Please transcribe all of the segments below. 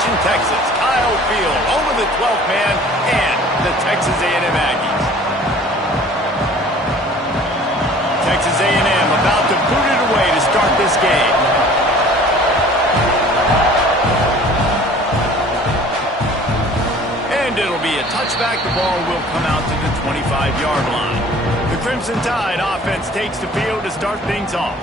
Station, Texas. Kyle Field over the 12th man and the Texas A&M Aggies. Texas A&M about to boot it away to start this game. And it'll be a touchback. The ball will come out to the 25-yard line. The Crimson Tide offense takes the field to start things off.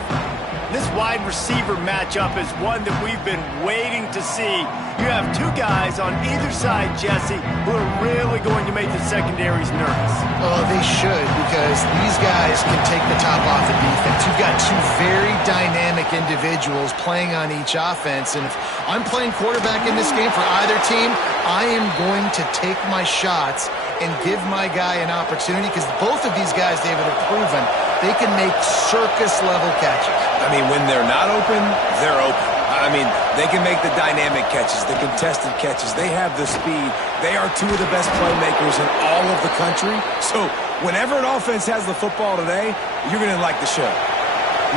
This wide receiver matchup is one that we've been waiting to see. You have two guys on either side, Jesse, who are really going to make the secondaries nervous. Oh, they should, because these guys can take the top off the defense. You've got two very dynamic individuals playing on each offense, and if I'm playing quarterback in this game for either team, I am going to take my shots and give my guy an opportunity, because both of these guys, David, have proven they can make circus-level catches. I mean, when they're not open, they're open. I mean, they can make the dynamic catches, the contested catches. They have the speed. They are two of the best playmakers in all of the country. So whenever an offense has the football today, you're going to like the show.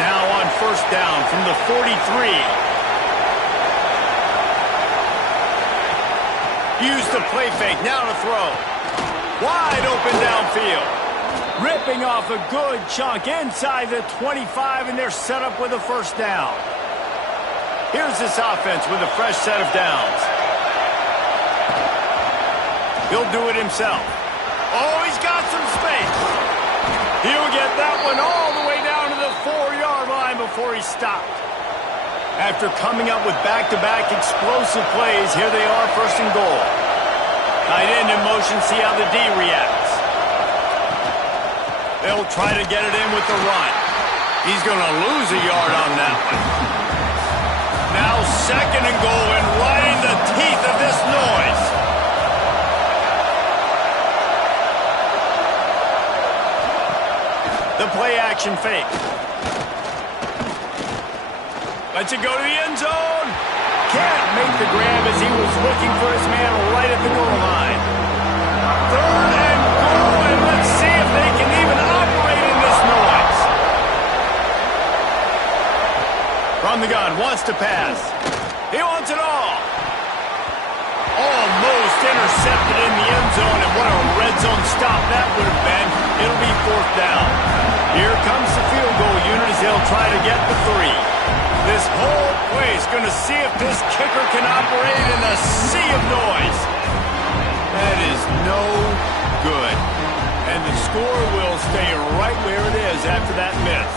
Now on first down from the 43. Use the play fake. Now to throw. Wide open downfield. Ripping off a good chunk inside the 25, and they're set up with a first down. Here's this offense with a fresh set of downs. He'll do it himself. Oh, he's got some space. He'll get that one all the way down to the 4-yard line before he stopped. After coming up with back-to-back explosive plays, here they are, first and goal. Tight end in motion, see how the D reacts. They'll try to get it in with the run. He's going to lose a yard on that one. Now second and goal, and right in the teeth of this noise. The play action fake. Lets it go to the end zone. Can't make the grab as he was looking for his man right at the goal line. Third and goal, and let's see if they can even operate in this noise. From the gun, wants to pass. He wants it all. Almost intercepted in the end zone, and what a red zone stop that would have been. It'll be fourth down. Here comes the field goal unit as they'll try to get the 3. This whole play is going to see if this kicker can operate in a sea of noise. That is no good. And the score will stay right where it is after that miss.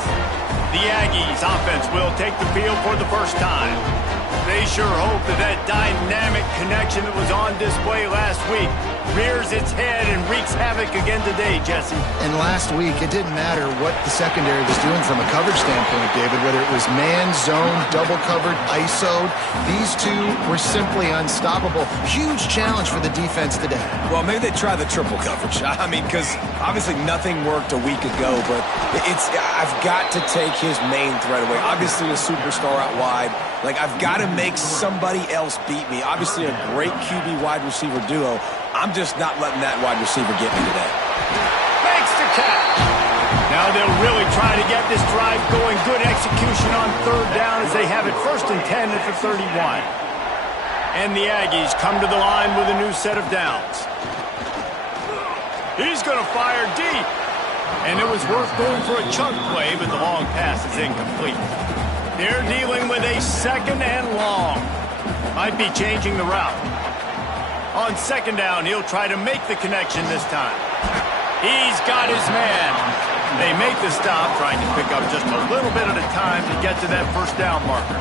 The Aggies offense will take the field for the first time. They sure hope that that dynamic connection that was on display last week rears its head and wreaks havoc again today, Jesse. And last week, it didn't matter what the secondary was doing from a coverage standpoint, David, whether it was man, zone, double covered, ISO'd. These two were simply unstoppable. Huge challenge for the defense today. Well, maybe they try the triple coverage. I mean, because obviously nothing worked a week ago, but I've got to take his main threat away. Obviously a superstar out wide. Like, I've got to make somebody else beat me. Obviously a great QB wide receiver duo. I'm just not letting that wide receiver get me today. Makes the catch. Now they'll really try to get this drive going. Good execution on third down as they have it first and 10 at the 31. And the Aggies come to the line with a new set of downs. He's going to fire deep. And it was worth going for a chunk play, but the long pass is incomplete. They're dealing with a second and long. Might be changing the route. On second down, he'll try to make the connection this time. He's got his man. They make the stop, trying to pick up just a little bit at a time to get to that first down marker.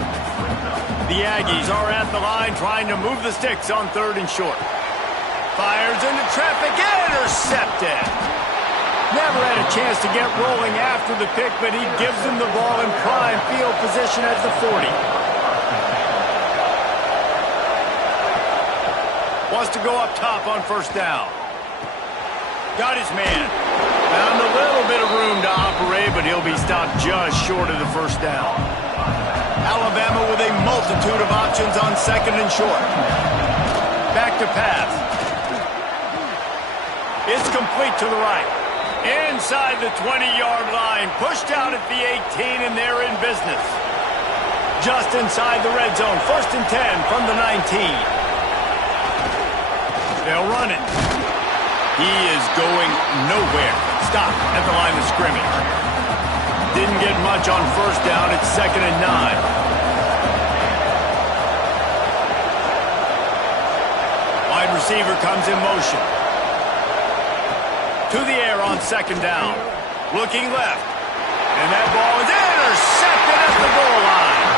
The Aggies are at the line trying to move the sticks on third and short. Fires into traffic, intercepted. Never had a chance to get rolling after the pick, but he gives them the ball in prime field position at the 40. Wants to go up top on first down. Got his man. Found a little bit of room to operate, but he'll be stopped just short of the first down. Alabama with a multitude of options on second and short. Back to pass. It's complete to the right. Inside the 20-yard line. Pushed out at the 18, and they're in business. Just inside the red zone. First and 10 from the 19. They'll run it. He is going nowhere. Stop at the line of scrimmage. Didn't get much on first down. It's 2nd and 9. Wide receiver comes in motion. To the air on 2nd down. Looking left. And that ball is intercepted at the goal line.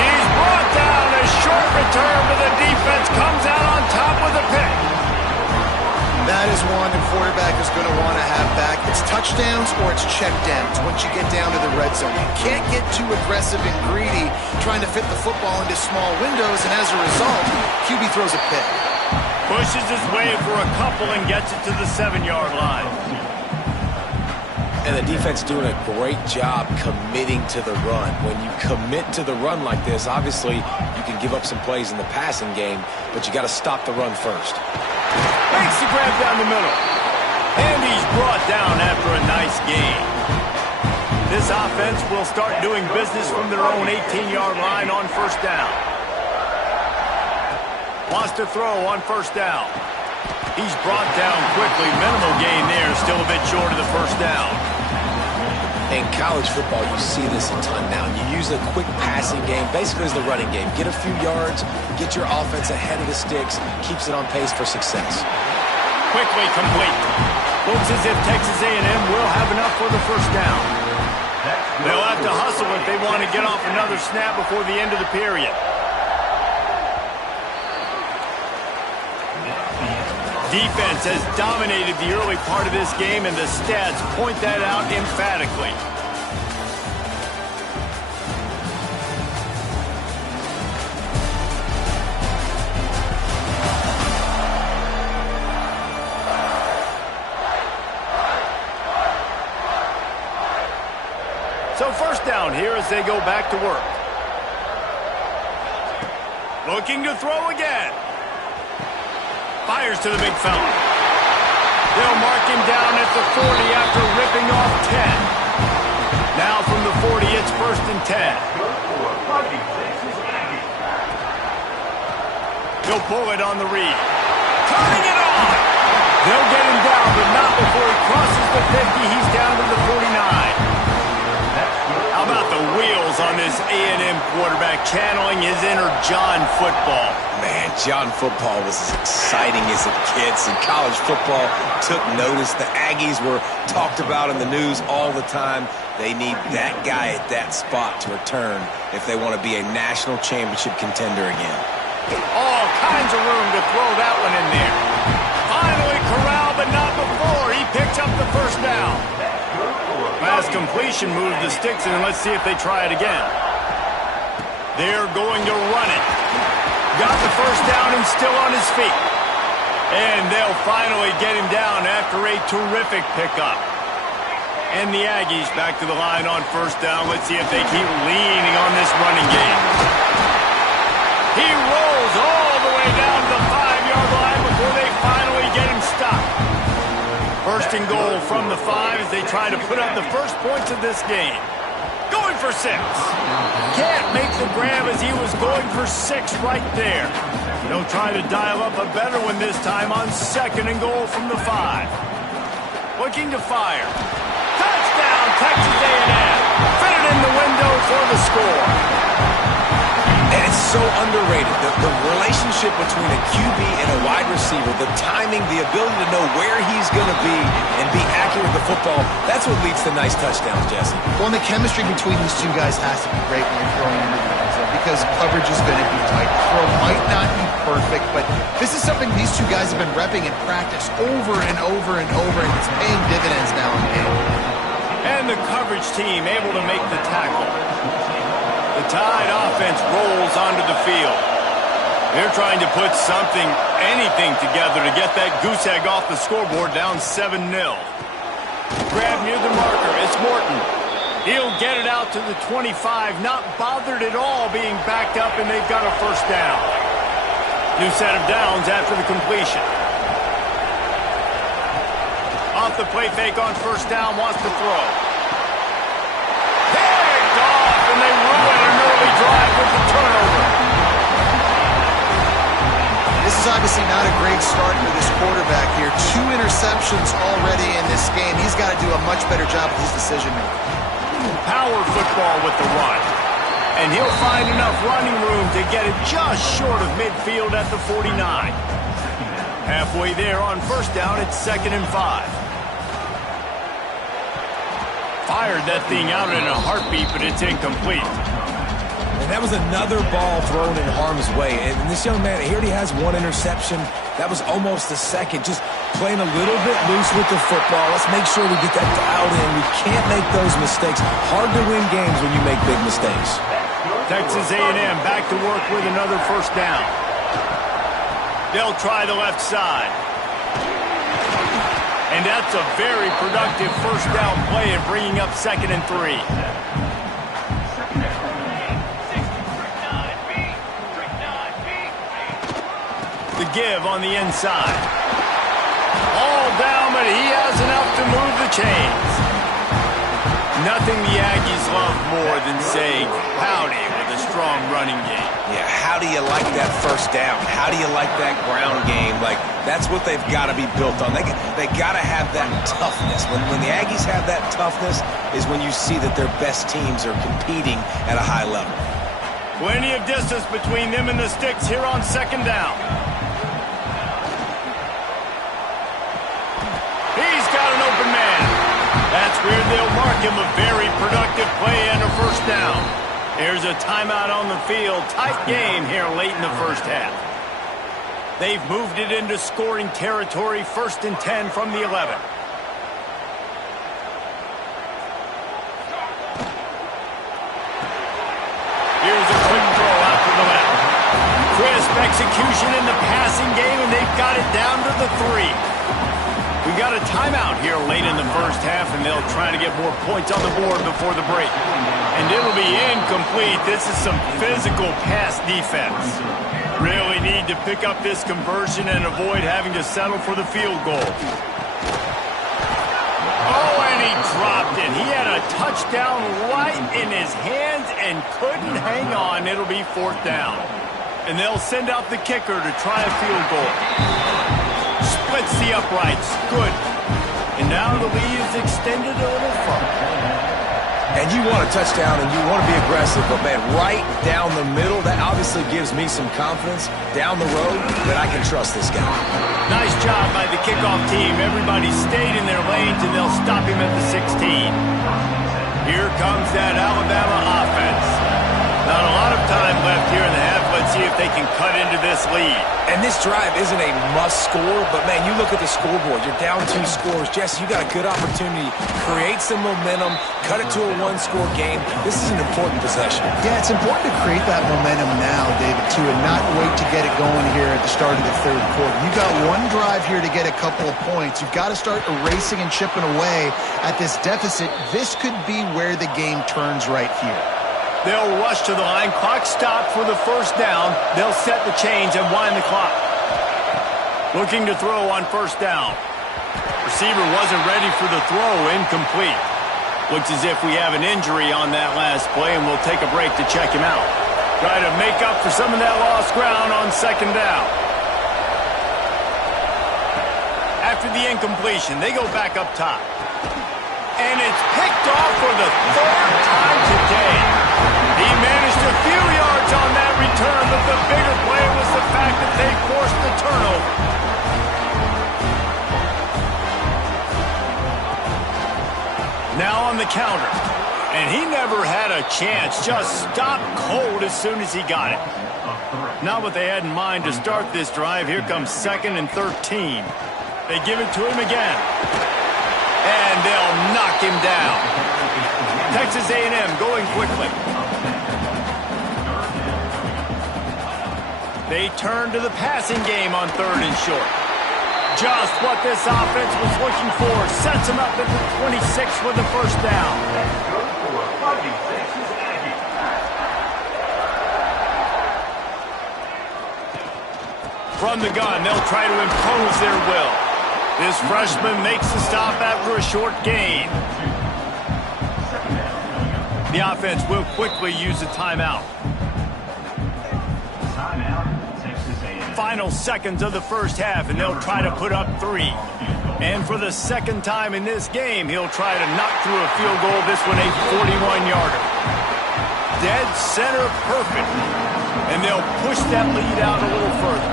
He's brought down. A short return, but the defense comes out on top with a pick. That is one the quarterback is going to want to have back. It's touchdowns or it's checkdowns once you get down to the red zone. You can't get too aggressive and greedy trying to fit the football into small windows, and as a result, QB throws a pick. Pushes his way for a couple and gets it to the 7-yard line. And the defense doing a great job committing to the run. When you commit to the run like this, obviously you can give up some plays in the passing game, but you got to stop the run first. Makes the grab down the middle. And he's brought down after a nice gain. This offense will start doing business from their own 18-yard line on first down. Wants to throw on first down. He's brought down quickly. Minimal gain there. Still a bit short of the first down. In college football, you see this a ton now. You use a quick passing game, basically as the running game. Get a few yards, get your offense ahead of the sticks, keeps it on pace for success. Quickly complete. Looks as if Texas A&M will have enough for the first down. They'll have to hustle if they want to get off another snap before the end of the period. Defense has dominated the early part of this game, and the stats point that out emphatically. So first down here as they go back to work. Looking to throw again. Fires to the big fella. They'll mark him down at the 40 after ripping off 10. Now from the 40, it's 1st and 10. He'll pull it on the read. Turning it on! They'll get him down, but not before he crosses the 50. He's down to the 49. How about the wheels on this A&M quarterback channeling his inner John football? Man, John football was as exciting as it gets, and college football took notice. The Aggies were talked about in the news all the time. They need that guy at that spot to return if they want to be a national championship contender again. All kinds of room to throw that one in there. Finally corralled, but not before. He picks up the first down. Pass completion moves the sticks, and let's see if they try it again. They're going to run it. Got the first down and still on his feet. And they'll finally get him down after a terrific pickup. And the Aggies back to the line on first down. Let's see if they keep leaning on this running game. He rolls all the way down to the 5-yard line before they finally get him stopped. 1st and goal from the 5 as they try to put up the first points of this game. Going for 6. Can't make the grab as he was going for 6 right there. They'll try to dial up a better one this time on 2nd and goal from the 5. Looking to fire. Touchdown, Texas A&M. Fitted in the window for the score. And it's so underrated. The relationship between a QB and a wide receiver, the timing, the ability to know where he's going to be and be accurate with the football, that's what leads to nice touchdowns, Jesse. Well, and the chemistry between these two guys has to be great when you're throwing into the end zone because coverage is going to be tight. The throw might not be perfect, but this is something these two guys have been repping in practice over and over and over, and it's paying dividends now in game. And the coverage team able to make the tackle. The Tide offense rolls onto the field. They're trying to put something, anything together to get that goose egg off the scoreboard down 7-0. Grab near the marker. It's Morton. He'll get it out to the 25, not bothered at all being backed up, and they've got a first down. New set of downs after the completion. Off the play fake on first down, wants to throw. Picked off, and they ruin an early drive with the turnover. This is is obviously not a great start for this quarterback here. 2 interceptions already in this game. He's got to do a much better job with his decision-making. Power football with the run. And he'll find enough running room to get it just short of midfield at the 49. Halfway there on first down, it's 2nd and 5. Fired that thing out in a heartbeat, but it's incomplete. And that was another ball thrown in harm's way. And this young man, he already has 1 interception. That was almost a second. Just playing a little bit loose with the football. Let's make sure we get that dialed in. We can't make those mistakes. Hard to win games when you make big mistakes. Texas A&M back to work with another first down. They'll try the left side. And that's a very productive first down play and bringing up 2nd and 3. The give on the inside. All down, but he has enough to move the chains. Nothing the Aggies love more than saying howdy with a strong running game. Yeah, how do you like that first down? How do you like that ground game? Like, that's what they've got to be built on. They got to have that toughness. When the Aggies have that toughness is when you see that their best teams are competing at a high level. Plenty of distance between them and the sticks here on 2nd down. He's got an open man. That's where they'll mark him a very productive play and a first down. Here's a timeout on the field. Tight game here late in the first half. They've moved it into scoring territory. 1st and 10 from the 11. Here's a quick throw out to the left. Crisp execution in the passing game, and they've got it down to the 3. We got a timeout here late in the first half, and they'll try to get more points on the board before the break. And it'll be incomplete. This is some physical pass defense. Really need to pick up this conversion and avoid having to settle for the field goal. Oh, and he dropped it. He had a touchdown right in his hands and couldn't hang on. It'll be 4th down. And they'll send out the kicker to try a field goal. Splits the uprights. Good. And now the lead is extended a little further. And you want a touchdown and you want to be aggressive, but man, right down the middle, that obviously gives me some confidence down the road that I can trust this guy. Nice job by the kickoff team. Everybody stayed in their lanes and they'll stop him at the 16. Here comes that Alabama offense. Not a lot of time left here in the half. Let's see if they can cut into this lead. And this drive isn't a must score, but man, you look at the scoreboard. You're down 2 scores. Jesse, you got a good opportunity. Create some momentum. Cut it to a 1-score game. This is an important possession. Yeah, it's important to create that momentum now, David, too, and not wait to get it going here at the start of the 3rd quarter. You've got 1 drive here to get a couple of points. You've got to start erasing and chipping away at this deficit. This could be where the game turns right here. They'll rush to the line. Clock stopped for the first down. They'll set the chains and wind the clock. Looking to throw on first down. Receiver wasn't ready for the throw. Incomplete. Looks as if we have an injury on that last play, and we'll take a break to check him out. Try to make up for some of that lost ground on 2nd down. After the incompletion, they go back up top. And it's picked off for the 3rd time today. He managed a few yards on that return, but the bigger play was the fact that they forced the turnover. Now on the counter. And he never had a chance. Just stopped cold as soon as he got it. Not what they had in mind to start this drive. Here comes 2nd and 13. They give it to him again. And they'll knock him down. Texas A&M going quickly. They turn to the passing game on 3rd and short. Just what this offense was looking for. Sets them up at the 26 with the first down. From the gun, they'll try to impose their will. This freshman makes the stop after a short gain. The offense will quickly use a timeout. 5 final seconds of the first half, and they'll try to put up 3. And for the second time in this game, he'll try to knock through a field goal. This one a 41-yarder. Dead center perfect. And they'll push that lead out a little further.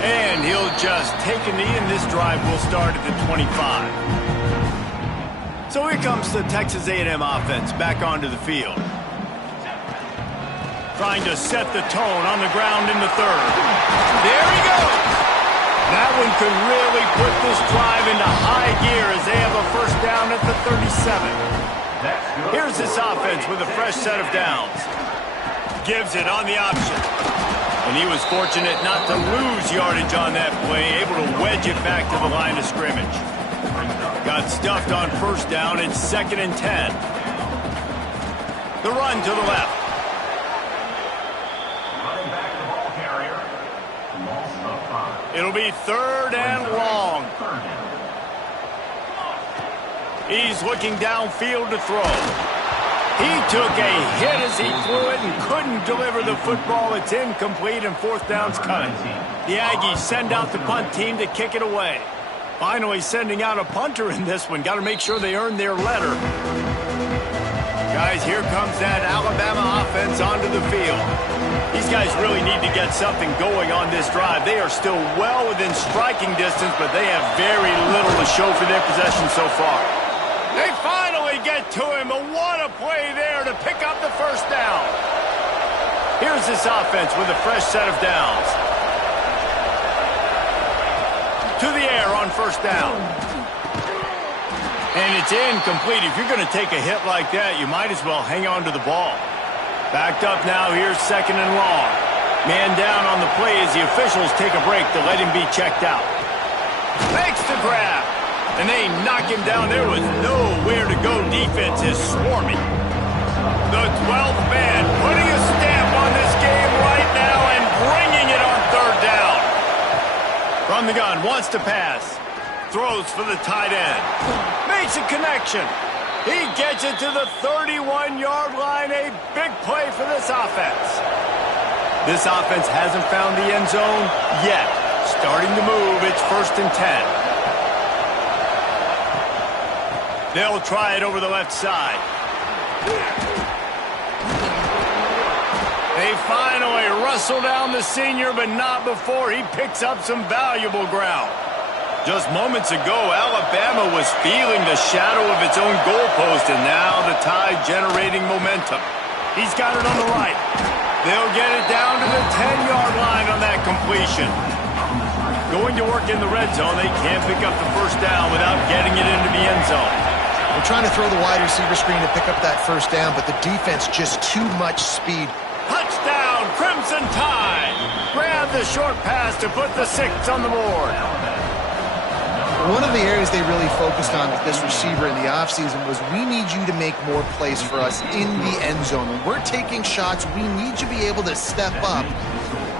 And he'll just take a knee, and this drive will start at the 25. So here comes the Texas A&M offense back onto the field. Trying to set the tone on the ground in the third. There he goes! That one could really put this drive into high gear as they have a first down at the 37. Here's this offense with a fresh set of downs. Gives it on the option. And he was fortunate not to lose yardage on that play, able to wedge it back to the line of scrimmage. Got stuffed on first down. It's 2nd and 10. The run to the left. It'll be 3rd and long. He's looking downfield to throw. He took a hit as he threw it and couldn't deliver the football. It's incomplete, and 4th down's coming. The Aggies send out the punt team to kick it away. Finally sending out a punter in this one. Got to make sure they earn their letter. Guys, here comes that Alabama offense onto the field. These guys really need to get something going on this drive. They are still well within striking distance, but they have very little to show for their possession so far. They finally get to him, but what a play there to pick up the first down. Here's this offense with a fresh set of downs. To the air on first down. And it's incomplete. If you're going to take a hit like that, you might as well hang on to the ball. Backed up now, here's 2nd and long. Man down on the play as the officials take a break to let him be checked out. Makes the grab. And they knock him down. There was nowhere to go. Defense is swarming. The 12th man putting a stamp on this game right now and bringing it on 3rd down. From the gun, wants to pass. Throws for the tight end. Makes a connection. He gets it to the 31-yard line. A big play for this offense. This offense hasn't found the end zone yet. Starting to move. It's 1st and 10. They'll try it over the left side. They finally wrestle down the senior, but not before he picks up some valuable ground. Just moments ago, Alabama was feeling the shadow of its own goalpost, and now the Tide generating momentum. He's got it on the right. They'll get it down to the 10-yard line on that completion. Going to work in the red zone, they can't pick up the first down without getting it into the end zone. They're trying to throw the wide receiver screen to pick up that first down, but the defense just too much speed. Touchdown, Crimson Tide! Grab the short pass to put the 6 on the board. One of the areas they really focused on with this receiver in the offseason was we need you to make more plays for us in the end zone. When we're taking shots, we need you to be able to step up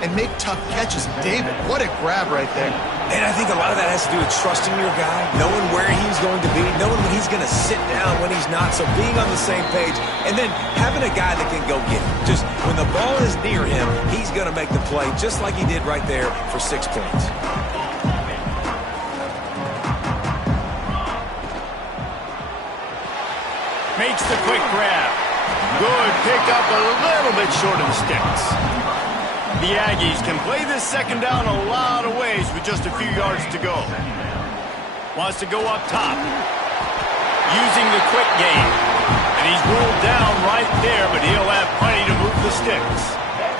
and make tough catches. David, what a grab right there. And I think a lot of that has to do with trusting your guy, knowing where he's going to be, knowing when he's going to sit down, when he's not, so being on the same page, and then having a guy that can go get it. Just when the ball is near him, he's going to make the play just like he did right there for 6 points. Makes the quick grab. Good pick up a little bit short of the sticks. The Aggies can play this second down a lot of ways with just a few yards to go. Wants to go up top. Using the quick game. And he's rolled down right there, but he'll have plenty to move the sticks.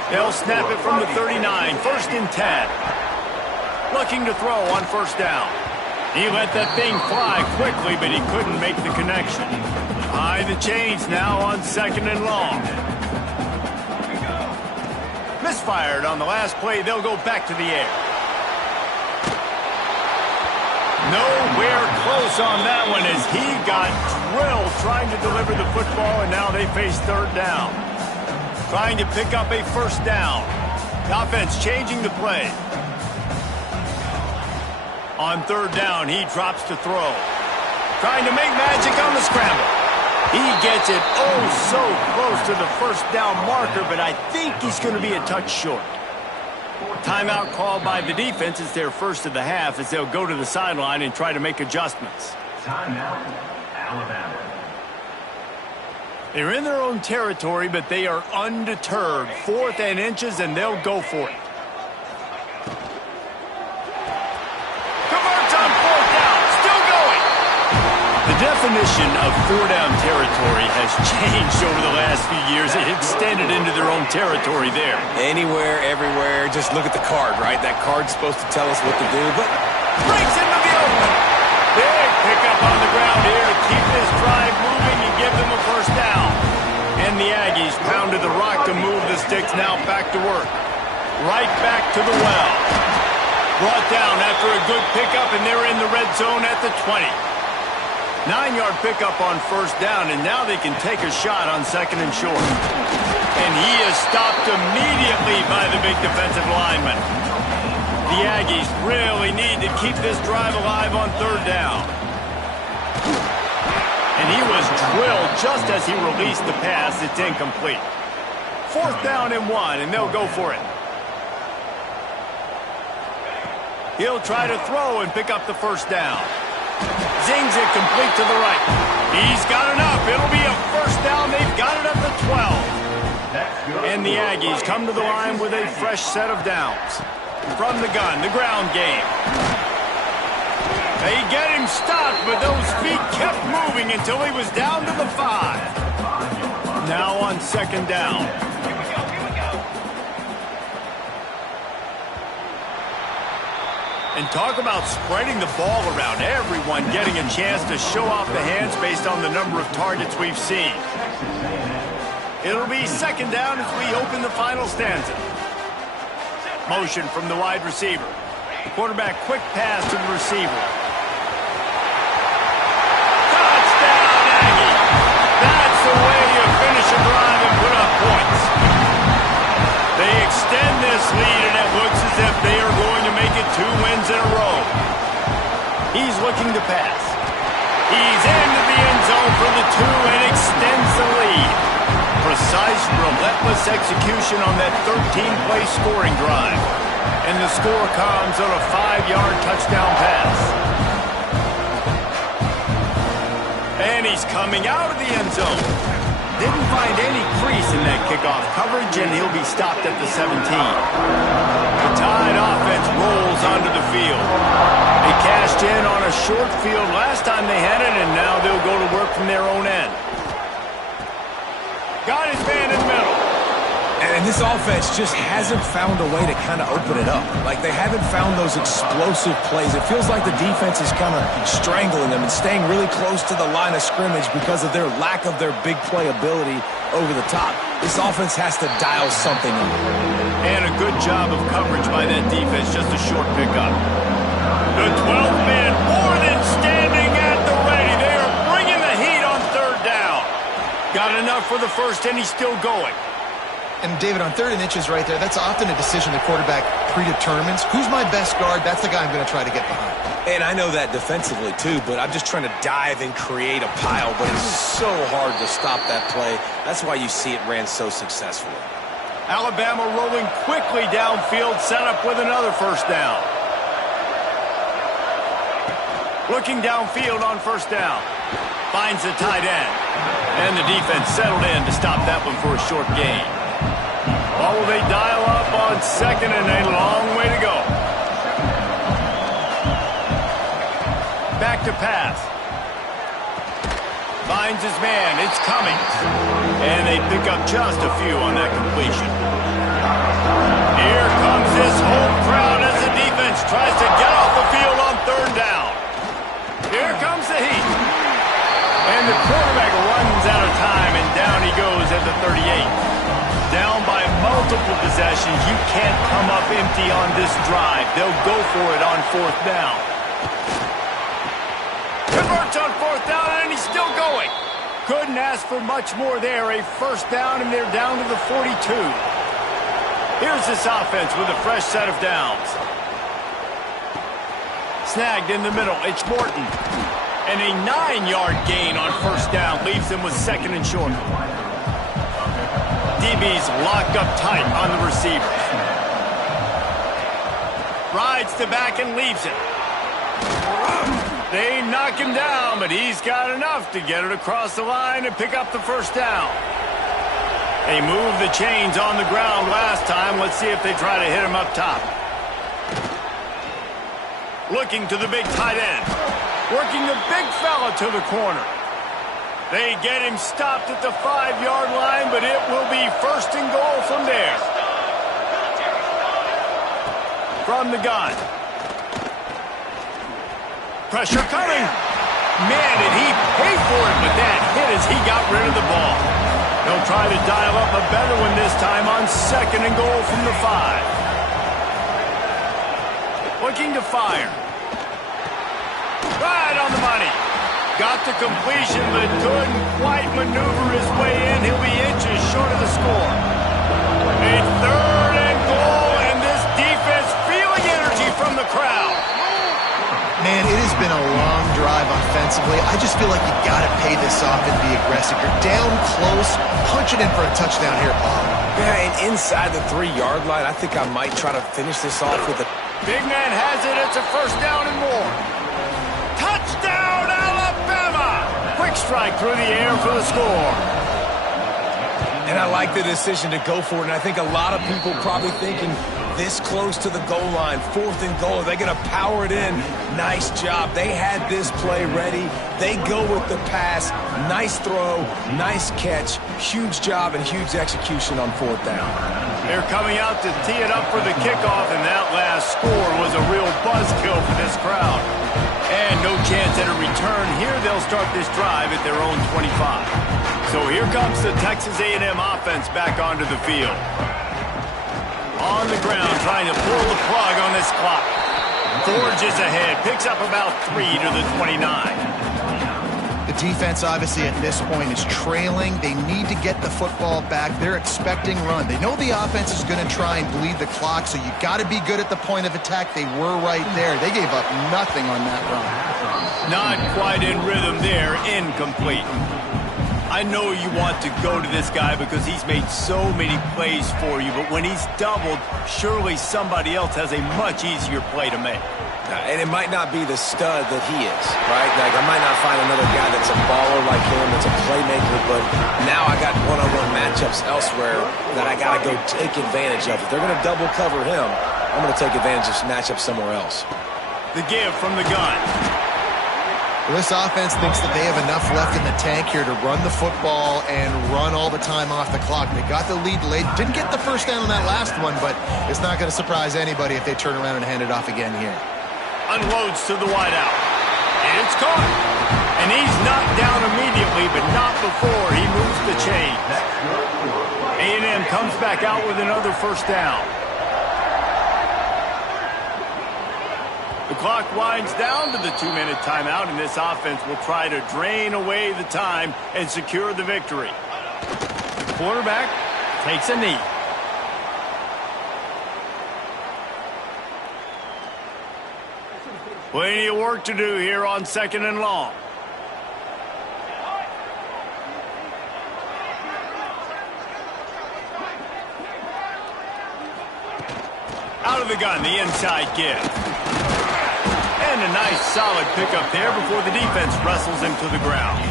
They'll snap it from the 39, 1st and 10. Looking to throw on first down. He let that thing fly quickly, but he couldn't make the connection. High the chains now on 2nd and long. Misfired on the last play. They'll go back to the air. Nowhere close on that one as he got drilled trying to deliver the football, and now they face 3rd down. Trying to pick up a first down. The offense changing the play. On 3rd down, he drops to throw. Trying to make magic on the scramble. He gets it oh so close to the first down marker, but I think he's going to be a touch short. Timeout called by the defense. It's their first of the half as they'll go to the sideline and try to make adjustments. Timeout, Alabama. They're in their own territory, but they are undeterred. 4th and inches, and they'll go for it. Converts on 4th down. Still going. The definition of 4-down territory has changed over the last few years. It extended into their own territory there. Anywhere, everywhere. Just look at the card, right? That card's supposed to tell us what to do, but Breaks into the open. Big pickup on the ground here to keep this drive moving and give them a first down. And the Aggies pounded the rock to move the sticks. Now back to work. Right back to the well. Brought down after a good pickup, and they're in the red zone at the 20. 9-yard pickup on first down, and now they can take a shot on 2nd and short. And he is stopped immediately by the big defensive lineman. The Aggies really need to keep this drive alive on 3rd down. And he was drilled just as he released the pass. It's incomplete. 4th down and 1, and they'll go for it. He'll try to throw and pick up the first down. Zings it complete to the right. He's got enough. It'll be a first down. They've got it at the 12. And the Aggies come to the line with a fresh set of downs. From the gun, the ground game. They get him stopped, but those feet kept moving until he was down to the 5. Now on 2nd down. And talk about spreading the ball around. Everyone getting a chance to show off the hands based on the number of targets we've seen. It'll be 2nd down as we open the final stanza. Motion from the wide receiver. The quarterback quick pass to the receiver. Touchdown, Aggie! That's the way you finish a drive and put up points. They extend this lead, and it looks as if they are going to make it 2 wins in a row. He's looking to pass. He's into the end zone for the 2 and extends the lead. Precise, relentless execution on that 13-play scoring drive. And the score comes on a 5-yard touchdown pass. And he's coming out of the end zone. Didn't find any crease in that kickoff coverage, and he'll be stopped at the 17. The Tide offense rolls onto the field. They cashed in on a short field last time they had it, and now they'll go to work from their own end. Got his man in the middle. And this offense just hasn't found a way to kind of open it up. Like, they haven't found those explosive plays. It feels like the defense is kind of strangling them and staying really close to the line of scrimmage because of their lack of their big play ability over the top. This offense has to dial something in. And a good job of coverage by that defense, just a short pickup. The 12th man more than standing at the ready. They are bringing the heat on 3rd down. Got enough for the first, and he's still going. And, David, on 3rd and inches right there, that's often a decision the quarterback predetermines. Who's my best guard? That's the guy I'm going to try to get behind. And I know that defensively, too, but I'm just trying to dive and create a pile, but it's so hard to stop that play. That's why you see it ran so successfully. Alabama rolling quickly downfield, set up with another first down. Looking downfield on first down. Finds the tight end. And the defense settled in to stop that one for a short gain. Or will they dial up on 2nd and a long way to go? Back to pass. Finds his man. It's coming. And they pick up just a few on that completion. Here comes this home crowd as the defense tries to get off the field on 3rd down. Here comes the heat. And the quarterback runs out of time, and down he goes at the 38. Down by multiple possessions. You can't come up empty on this drive. They'll go for it on 4th down. Converts on 4th down, and he's still going. Couldn't ask for much more there. A first down, and they're down to the 42. Here's this offense with a fresh set of downs. Snagged in the middle. It's Morton. And a 9-yard gain on first down leaves them with second and short. DB's locked up tight on the receivers. Rides the back and leaves it. They knock him down, but he's got enough to get it across the line and pick up the first down. They moved the chains on the ground last time. Let's see if they try to hit him up top. Looking to the big tight end. Working the big fella to the corner. They get him stopped at the 5-yard line, but it will be first and goal from there. From the gun. Pressure coming. Man, did he pay for it with that hit as he got rid of the ball. They'll try to dial up a better one this time on second and goal from the 5. Looking to fire. Right on the money. Got the completion, but couldn't quite maneuver his way in. He'll be inches short of the score. A third and goal, and this defense feeling energy from the crowd. Man, it has been a long drive offensively. I just feel like you got to pay this off and be aggressive. You're down close. Punch it in for a touchdown here, Paul. Yeah, and inside the 3-yard line, I think I might try to finish this off with a... Big man has it. It's a first down and more. Touchdown, Alabama! Quick strike through the air for the score. And I like the decision to go for it, and I think a lot of people probably thinking this close to the goal line, 4th and goal, are they going to power it in? Nice job. They had this play ready. They go with the pass. Nice throw, nice catch, huge job and huge execution on 4th down. They're coming out to tee it up for the kickoff, and that last score was a real buzzkill for this crowd. And no chance at a return here. They'll start this drive at their own 25. So here comes the Texas A&M offense back onto the field. On the ground, trying to pull the plug on this clock. Forges ahead, picks up about 3 to the 29. The defense, obviously, at this point is trailing. They need to get the football back. They're expecting run. They know the offense is going to try and bleed the clock, so you got to be good at the point of attack. They were right there. They gave up nothing on that run. Not quite in rhythm there, incomplete. I know you want to go to this guy because he's made so many plays for you, but when he's doubled, surely somebody else has a much easier play to make. And it might not be the stud that he is, right? Like, I might not find another guy that's a baller like him, that's a playmaker, but now I got one-on-one matchups elsewhere that I got to go take advantage of. If they're going to double cover him, I'm going to take advantage of some matchups somewhere else. The give from the gun. Well, this offense thinks that they have enough left in the tank here to run the football and run all the time off the clock. They got the lead late. Didn't get the first down on that last one, but it's not going to surprise anybody if they turn around and hand it off again here. Unloads to the wideout. It's caught. And he's knocked down immediately, but not before he moves the chains. A&M comes back out with another first down. The clock winds down to the 2-minute timeout, and this offense will try to drain away the time and secure the victory. The quarterback takes a knee. Plenty of work to do here on second and long. Out of the gun, the inside give. And a nice solid pickup there before the defense wrestles him to the ground.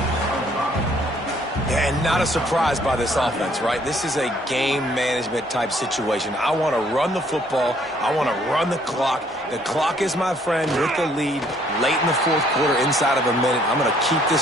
And not a surprise by this offense, right? This is a game management type situation. I want to run the football. I want to run the clock. The clock is my friend with the lead late in the 4th quarter, inside of a minute. I'm going to keep this